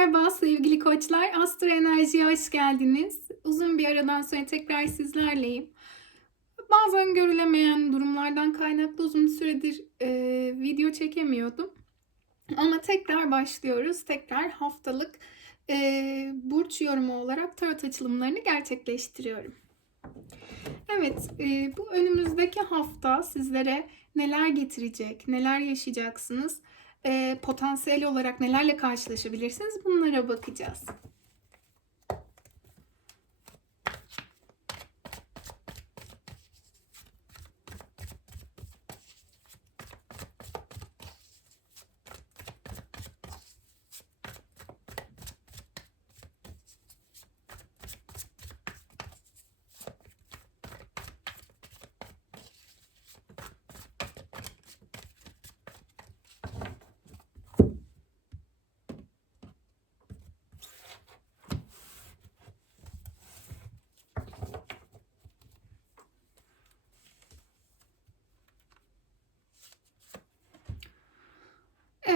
Merhaba sevgili koçlar. Astro Enerji'ye hoş geldiniz. Uzun bir aradan sonra tekrar sizlerleyim. Bazen görülemeyen durumlardan kaynaklı uzun süredir e, video çekemiyordum. Ama tekrar başlıyoruz. Tekrar haftalık e, burç yorumu olarak tarot açılımlarını gerçekleştiriyorum. Evet, e, bu önümüzdeki hafta sizlere neler getirecek, neler yaşayacaksınız, e, potansiyel olarak nelerle karşılaşabilirsiniz bunlara bakacağız.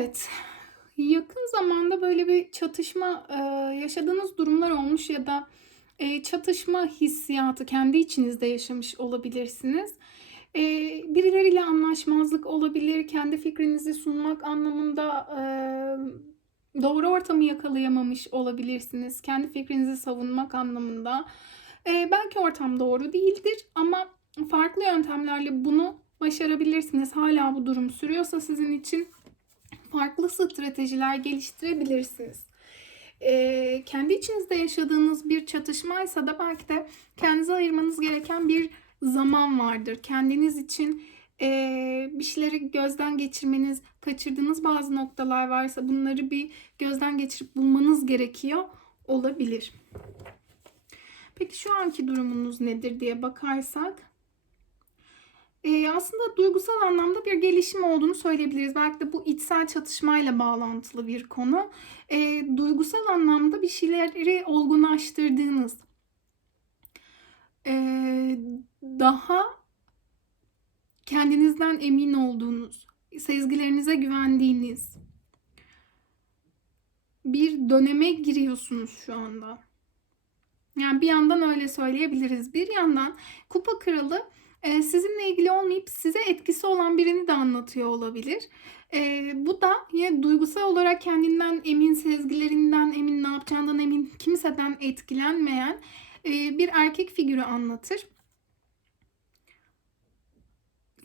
Evet, yakın zamanda böyle bir çatışma e, yaşadığınız durumlar olmuş ya da e, çatışma hissiyatı kendi içinizde yaşamış olabilirsiniz. E, birileriyle anlaşmazlık olabilir, kendi fikrinizi sunmak anlamında doğru ortamı yakalayamamış olabilirsiniz. Kendi fikrinizi savunmak anlamında. Belki ortam doğru değildir ama farklı yöntemlerle bunu başarabilirsiniz. Hala bu durum sürüyorsa sizin için farklı stratejiler geliştirebilirsiniz. Ee, kendi içinizde yaşadığınız bir çatışmaysa da belki de kendinize ayırmanız gereken bir zaman vardır. Kendiniz için e, bir şeyleri gözden geçirmeniz, kaçırdığınız bazı noktalar varsa bunları bir gözden geçirip bulmanız gerekiyor olabilir. Peki şu anki durumunuz nedir diye bakarsak e, aslında duygusal anlamda bir gelişim olduğunu söyleyebiliriz. Belki de bu içsel çatışmayla bağlantılı bir konu. E, duygusal anlamda bir şeyleri olgunlaştırdığınız, e, daha kendinizden emin olduğunuz, sezgilerinize güvendiğiniz bir döneme giriyorsunuz şu anda. Yani bir yandan öyle söyleyebiliriz. Bir yandan kupa kralı sizinle ilgili olmayıp size etkisi olan birini de anlatıyor olabilir. E, bu da yine duygusal olarak kendinden emin, sezgilerinden emin, ne yapacağından emin, kimseden etkilenmeyen e, bir erkek figürü anlatır.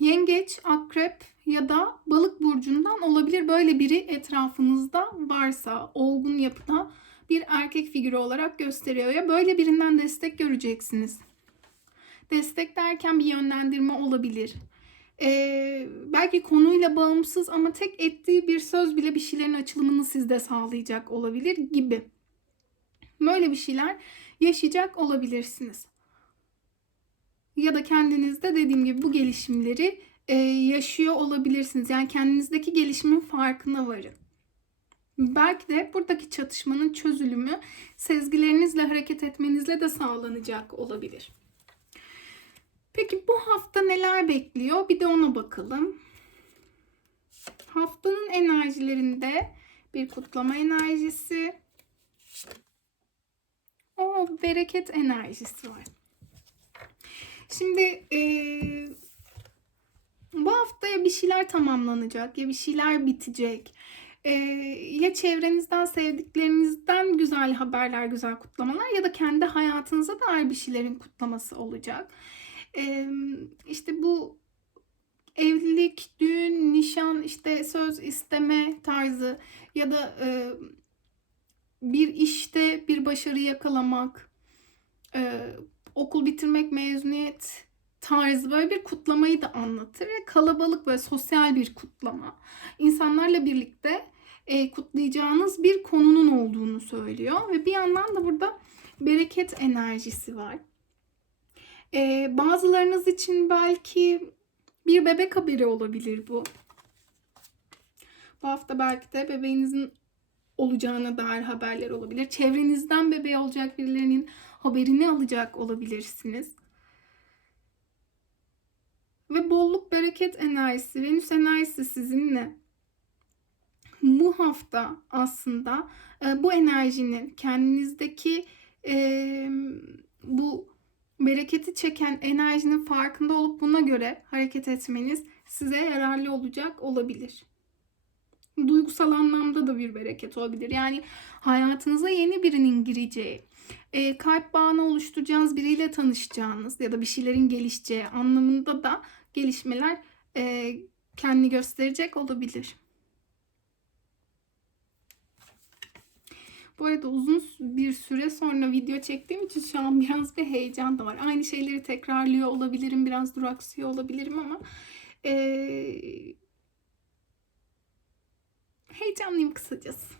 Yengeç, akrep ya da balık burcundan olabilir böyle biri etrafınızda varsa olgun yapıda bir erkek figürü olarak gösteriyor ya böyle birinden destek göreceksiniz. Destek derken bir yönlendirme olabilir. Ee, belki konuyla bağımsız ama tek ettiği bir söz bile bir şeylerin açılımını sizde sağlayacak olabilir gibi. Böyle bir şeyler yaşayacak olabilirsiniz. Ya da kendinizde dediğim gibi bu gelişimleri e, yaşıyor olabilirsiniz. Yani kendinizdeki gelişimin farkına varın. Belki de buradaki çatışmanın çözülümü sezgilerinizle hareket etmenizle de sağlanacak olabilir. Peki bu hafta neler bekliyor? Bir de ona bakalım. Haftanın enerjilerinde bir kutlama enerjisi. O bereket enerjisi var. Şimdi e, bu haftaya bir şeyler tamamlanacak ya bir şeyler bitecek. E, ya çevrenizden, sevdiklerinizden güzel haberler, güzel kutlamalar ya da kendi hayatınıza dair bir şeylerin kutlaması olacak e, işte bu evlilik, düğün, nişan, işte söz isteme tarzı ya da bir işte bir başarı yakalamak, okul bitirmek, mezuniyet tarzı böyle bir kutlamayı da anlatır ve kalabalık ve sosyal bir kutlama. İnsanlarla birlikte e, kutlayacağınız bir konunun olduğunu söylüyor ve bir yandan da burada bereket enerjisi var. Ee, bazılarınız için belki bir bebek haberi olabilir bu. Bu hafta belki de bebeğinizin olacağına dair haberler olabilir. Çevrenizden bebeği olacak birilerinin haberini alacak olabilirsiniz. Ve bolluk bereket enerjisi, Venüs enerjisi sizinle. bu hafta aslında e, bu enerjinin kendinizdeki e, bu bereketi çeken enerjinin farkında olup buna göre hareket etmeniz size yararlı olacak olabilir. Duygusal anlamda da bir bereket olabilir. Yani hayatınıza yeni birinin gireceği, e, kalp bağını oluşturacağınız biriyle tanışacağınız ya da bir şeylerin gelişeceği anlamında da gelişmeler e, kendini gösterecek olabilir. Bu arada uzun bir süre sonra video çektiğim için şu an biraz bir heyecan da var. Aynı şeyleri tekrarlıyor olabilirim, biraz duraksıyor olabilirim ama ee, heyecanlıyım kısacası.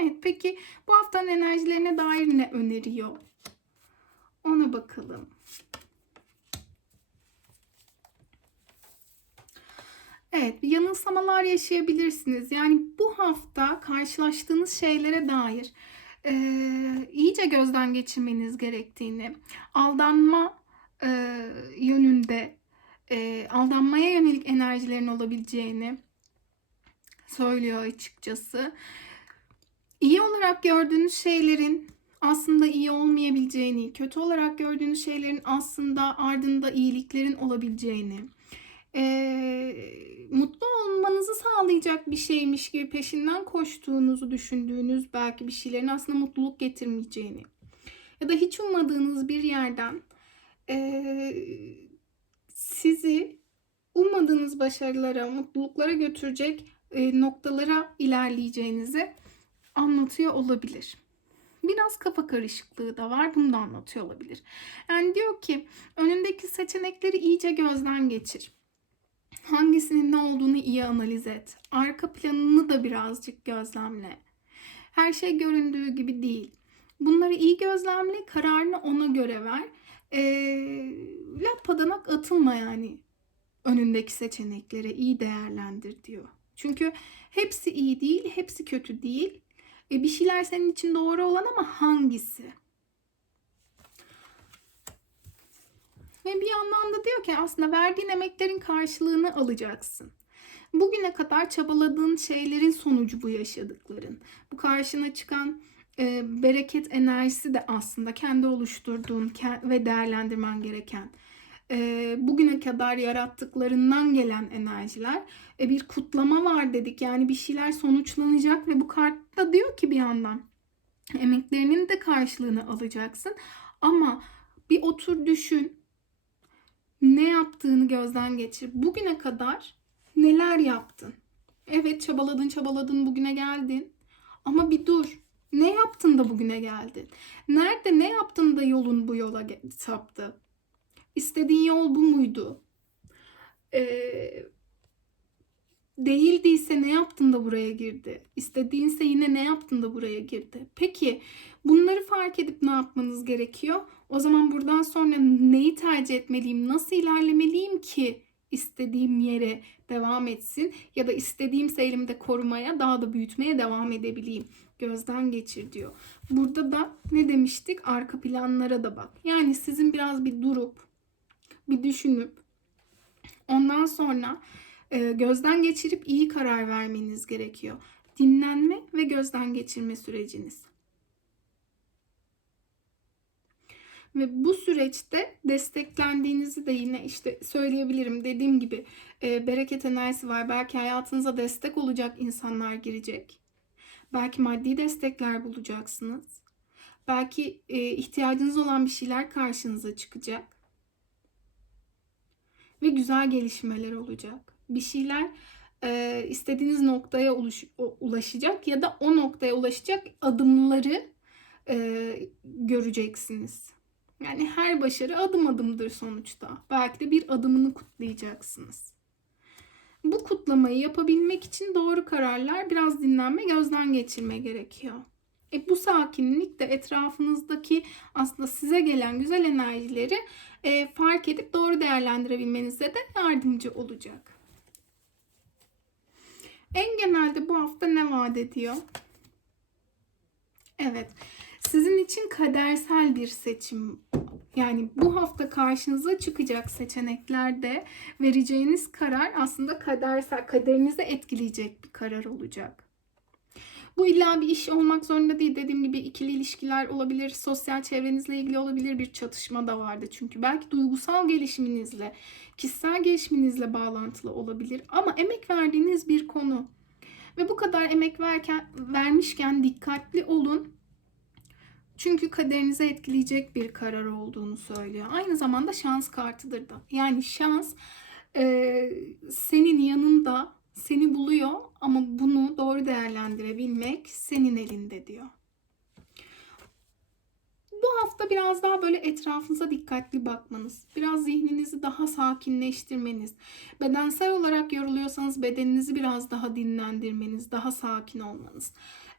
Evet peki bu haftanın enerjilerine dair ne öneriyor? Ona bakalım. Evet, yanılsamalar yaşayabilirsiniz. Yani bu hafta karşılaştığınız şeylere dair e, iyice gözden geçirmeniz gerektiğini, aldanma e, yönünde, e, aldanmaya yönelik enerjilerin olabileceğini söylüyor açıkçası. İyi olarak gördüğünüz şeylerin aslında iyi olmayabileceğini, kötü olarak gördüğünüz şeylerin aslında ardında iyiliklerin olabileceğini, e, mutlu olmanızı sağlayacak bir şeymiş gibi peşinden koştuğunuzu düşündüğünüz belki bir şeylerin aslında mutluluk getirmeyeceğini ya da hiç ummadığınız bir yerden e, sizi ummadığınız başarılara, mutluluklara götürecek e, noktalara ilerleyeceğinizi anlatıyor olabilir. Biraz kafa karışıklığı da var. Bunu da anlatıyor olabilir. Yani diyor ki önündeki seçenekleri iyice gözden geçir. Hangisinin ne olduğunu iyi analiz et. Arka planını da birazcık gözlemle. Her şey göründüğü gibi değil. Bunları iyi gözlemle, kararını ona göre ver. E, lapadanak atılma yani önündeki seçenekleri iyi değerlendir diyor. Çünkü hepsi iyi değil, hepsi kötü değil. E, bir şeyler senin için doğru olan ama hangisi? Ve bir yandan da diyor ki aslında verdiğin emeklerin karşılığını alacaksın. Bugüne kadar çabaladığın şeylerin sonucu bu yaşadıkların. Bu karşına çıkan e, bereket enerjisi de aslında kendi oluşturduğun ve değerlendirmen gereken e, bugüne kadar yarattıklarından gelen enerjiler. E, bir kutlama var dedik yani bir şeyler sonuçlanacak ve bu kartta diyor ki bir yandan emeklerinin de karşılığını alacaksın. Ama bir otur düşün ne yaptığını gözden geçir. Bugüne kadar neler yaptın? Evet çabaladın çabaladın bugüne geldin. Ama bir dur. Ne yaptın da bugüne geldin? Nerede ne yaptın da yolun bu yola saptı? İstediğin yol bu muydu? Ee, değildiyse ne yaptın da buraya girdi? İstediğinse yine ne yaptın da buraya girdi? Peki bunları fark edip ne yapmanız gerekiyor? O zaman buradan sonra neyi tercih etmeliyim? Nasıl ilerlemeliyim ki istediğim yere devam etsin ya da istediğimse elimde korumaya, daha da büyütmeye devam edebileyim. Gözden geçir diyor. Burada da ne demiştik? Arka planlara da bak. Yani sizin biraz bir durup bir düşünüp ondan sonra e, gözden geçirip iyi karar vermeniz gerekiyor. Dinlenme ve gözden geçirme süreciniz. Ve bu süreçte desteklendiğinizi de yine işte söyleyebilirim. Dediğim gibi e, bereket enerjisi var. Belki hayatınıza destek olacak insanlar girecek. Belki maddi destekler bulacaksınız. Belki e, ihtiyacınız olan bir şeyler karşınıza çıkacak ve güzel gelişmeler olacak. Bir şeyler e, istediğiniz noktaya uluş, ulaşacak ya da o noktaya ulaşacak adımları e, göreceksiniz. Yani her başarı adım adımdır sonuçta. Belki de bir adımını kutlayacaksınız. Bu kutlamayı yapabilmek için doğru kararlar, biraz dinlenme, gözden geçirme gerekiyor. E bu sakinlik de etrafınızdaki aslında size gelen güzel enerjileri e, fark edip doğru değerlendirebilmenize de yardımcı olacak. En genelde bu hafta ne vaat ediyor? Evet. Sizin için kadersel bir seçim. Yani bu hafta karşınıza çıkacak seçeneklerde vereceğiniz karar aslında kadersel, kaderinizi etkileyecek bir karar olacak. Bu illa bir iş olmak zorunda değil. Dediğim gibi ikili ilişkiler olabilir, sosyal çevrenizle ilgili olabilir bir çatışma da vardı. Çünkü belki duygusal gelişiminizle, kişisel gelişiminizle bağlantılı olabilir. Ama emek verdiğiniz bir konu. Ve bu kadar emek verken, vermişken dikkatli olun. Çünkü kaderinizi etkileyecek bir karar olduğunu söylüyor. Aynı zamanda şans kartıdır da. Yani şans e, senin yanında seni buluyor ama bunu doğru değerlendirebilmek senin elinde diyor. Bu hafta biraz daha böyle etrafınıza dikkatli bakmanız, biraz zihninizi daha sakinleştirmeniz, bedensel olarak yoruluyorsanız bedeninizi biraz daha dinlendirmeniz, daha sakin olmanız,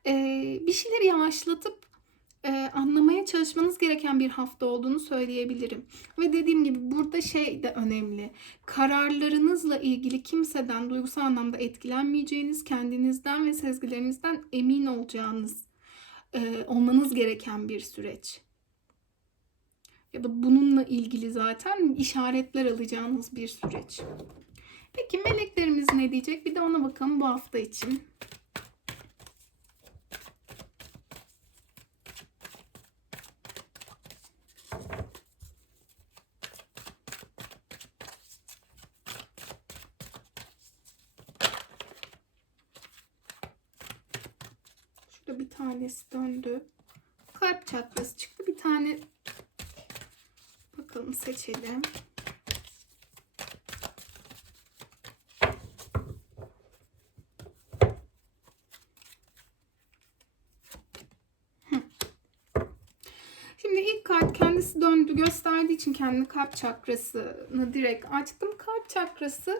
ee, bir şeyleri yavaşlatıp e, anlamaya çalışmanız gereken bir hafta olduğunu söyleyebilirim. Ve dediğim gibi burada şey de önemli. Kararlarınızla ilgili kimseden duygusal anlamda etkilenmeyeceğiniz, kendinizden ve sezgilerinizden emin olacağınız, e, olmanız gereken bir süreç. Ya da bununla ilgili zaten işaretler alacağınız bir süreç. Peki meleklerimiz ne diyecek? Bir de ona bakalım bu hafta için. Şurada bir tanesi döndü. Kalp çakrası çıktı. Bir tane bakalım seçelim. Hı. Şimdi ilk kart kendisi döndü gösterdiği için kendini kalp çakrasını direkt açtım. Kalp çakrası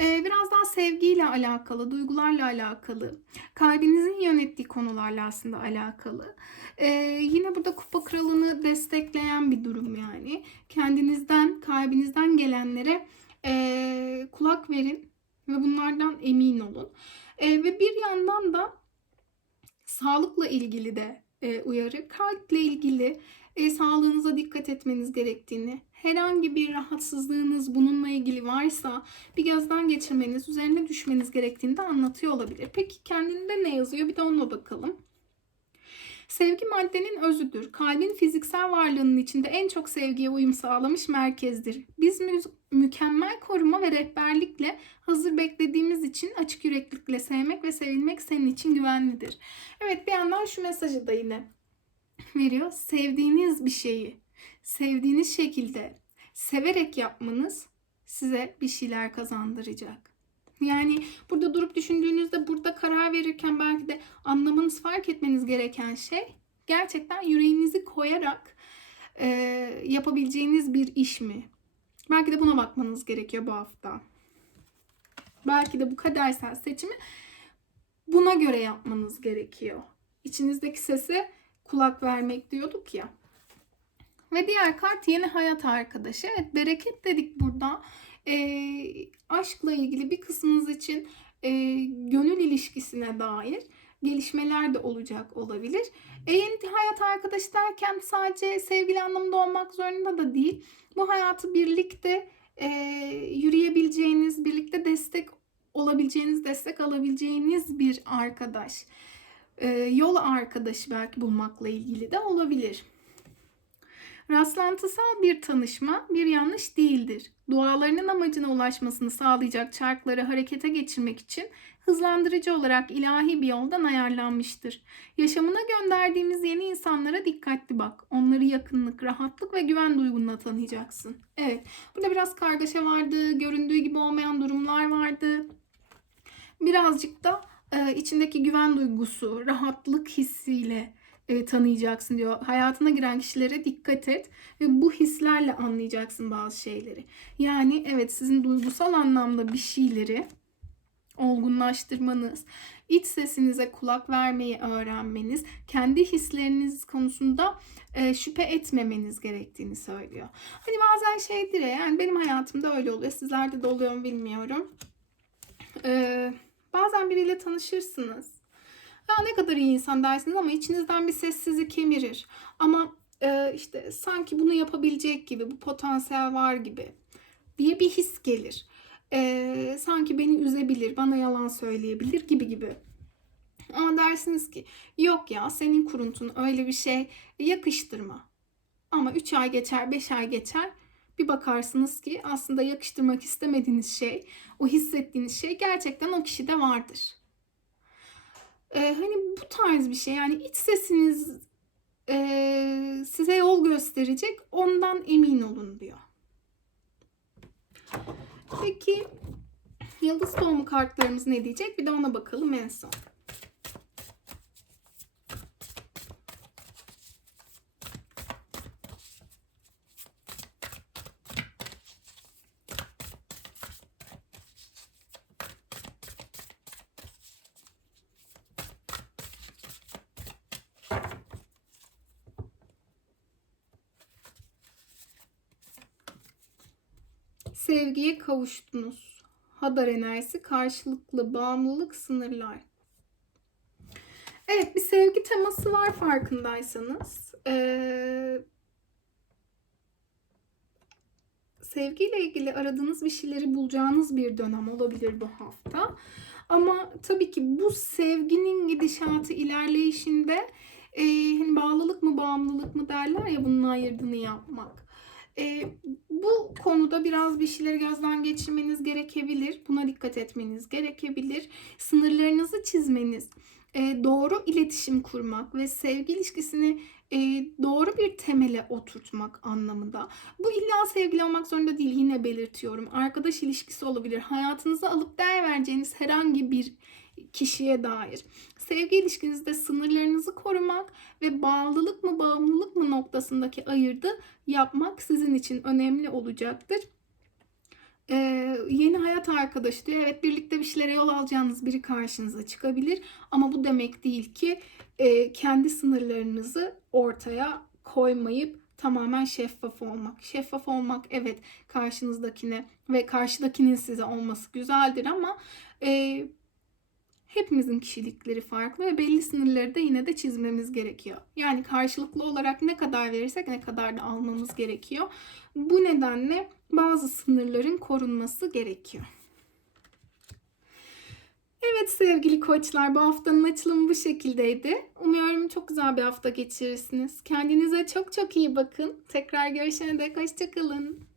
e, biraz daha sevgiyle alakalı, duygularla alakalı, kalbinizin yönettiği konularla aslında alakalı. E, yine burada kupa kralını destekleyen bir durum yani. Kendinizden, kalbinizden gelenlere e, kulak verin ve bunlardan emin olun. Ve bir yandan da sağlıkla ilgili de uyarı. Kalple ilgili e, sağlığınıza dikkat etmeniz gerektiğini, herhangi bir rahatsızlığınız bununla ilgili varsa bir gözden geçirmeniz, üzerine düşmeniz gerektiğini de anlatıyor olabilir. Peki kendinde ne yazıyor? Bir de ona bakalım. Sevgi maddenin özüdür. Kalbin fiziksel varlığının içinde en çok sevgiye uyum sağlamış merkezdir. Biz mü- mükemmel koruma ve rehberlikle hazır beklediğimiz için açık yüreklilikle sevmek ve sevilmek senin için güvenlidir. Evet bir yandan şu mesajı da yine veriyor. Sevdiğiniz bir şeyi sevdiğiniz şekilde severek yapmanız size bir şeyler kazandıracak. Yani burada durup düşündüğünüzde burada karar verirken belki de anlamanız fark etmeniz gereken şey gerçekten yüreğinizi koyarak e, yapabileceğiniz bir iş mi? Belki de buna bakmanız gerekiyor bu hafta. Belki de bu kadersel seçimi buna göre yapmanız gerekiyor. İçinizdeki sese kulak vermek diyorduk ya. Ve diğer kart yeni hayat arkadaşı. Evet bereket dedik burada. Ee, aşkla ilgili bir kısmınız için e, gönül ilişkisine dair gelişmeler de olacak olabilir. E, yeni hayat arkadaşı derken sadece sevgili anlamında olmak zorunda da değil. Bu hayatı birlikte e, yürüyebileceğiniz, birlikte destek olabileceğiniz, destek alabileceğiniz bir arkadaş. E, yol arkadaşı belki bulmakla ilgili de olabilir. Rastlantısal bir tanışma bir yanlış değildir. Dualarının amacına ulaşmasını sağlayacak çarkları harekete geçirmek için hızlandırıcı olarak ilahi bir yoldan ayarlanmıştır. Yaşamına gönderdiğimiz yeni insanlara dikkatli bak. Onları yakınlık, rahatlık ve güven duygunla tanıyacaksın. Evet, burada biraz kargaşa vardı, göründüğü gibi olmayan durumlar vardı. Birazcık da e, içindeki güven duygusu, rahatlık hissiyle tanıyacaksın diyor. Hayatına giren kişilere dikkat et ve bu hislerle anlayacaksın bazı şeyleri. Yani evet sizin duygusal anlamda bir şeyleri olgunlaştırmanız, iç sesinize kulak vermeyi öğrenmeniz, kendi hisleriniz konusunda şüphe etmemeniz gerektiğini söylüyor. Hani bazen şeydir ya, yani benim hayatımda öyle oluyor. Sizlerde de oluyor mu bilmiyorum. E, bazen biriyle tanışırsınız. ya ne kadar iyi insan dersiniz ama içinizden bir ses sizi kemirir. Ama e, işte sanki bunu yapabilecek gibi, bu potansiyel var gibi diye bir his gelir. E, sanki beni üzebilir, bana yalan söyleyebilir gibi gibi. Ama dersiniz ki yok ya senin kuruntun öyle bir şey yakıştırma. Ama 3 ay geçer, 5 ay geçer. Bir bakarsınız ki aslında yakıştırmak istemediğiniz şey, o hissettiğiniz şey gerçekten o kişide vardır. Ee, hani bu tarz bir şey yani iç sesiniz e, size yol gösterecek ondan emin olun diyor. Peki yıldız doğumu kartlarımız ne diyecek? Bir de ona bakalım en son. Sevgiye kavuştunuz. Hadar enerjisi, karşılıklı bağımlılık, sınırlar. Evet bir sevgi teması var farkındaysanız. Ee, sevgiyle ilgili aradığınız bir şeyleri bulacağınız bir dönem olabilir bu hafta. Ama tabii ki bu sevginin gidişatı ilerleyişinde e, hani bağlılık mı bağımlılık mı derler ya bunun ayırdığını yapmak. E, bu konuda biraz bir şeyleri gözden geçirmeniz gerekebilir. Buna dikkat etmeniz gerekebilir. Sınırlarınızı çizmeniz, e, doğru iletişim kurmak ve sevgi ilişkisini e, doğru bir temele oturtmak anlamında. Bu illa sevgili olmak zorunda değil yine belirtiyorum. Arkadaş ilişkisi olabilir. Hayatınıza alıp değer vereceğiniz herhangi bir kişiye dair. Sevgi ilişkinizde sınırlarınızı korumak ve bağlılık mı bağımlılık mı noktasındaki ayırdı yapmak sizin için önemli olacaktır. Ee, yeni hayat arkadaşı diyor. Evet birlikte bir şeylere yol alacağınız biri karşınıza çıkabilir. Ama bu demek değil ki e, kendi sınırlarınızı ortaya koymayıp tamamen şeffaf olmak. Şeffaf olmak evet karşınızdakine ve karşıdakinin size olması güzeldir ama e, hepimizin kişilikleri farklı ve belli sınırları da yine de çizmemiz gerekiyor. Yani karşılıklı olarak ne kadar verirsek ne kadar da almamız gerekiyor. Bu nedenle bazı sınırların korunması gerekiyor. Evet sevgili koçlar bu haftanın açılımı bu şekildeydi. Umuyorum çok güzel bir hafta geçirirsiniz. Kendinize çok çok iyi bakın. Tekrar görüşene dek hoşçakalın.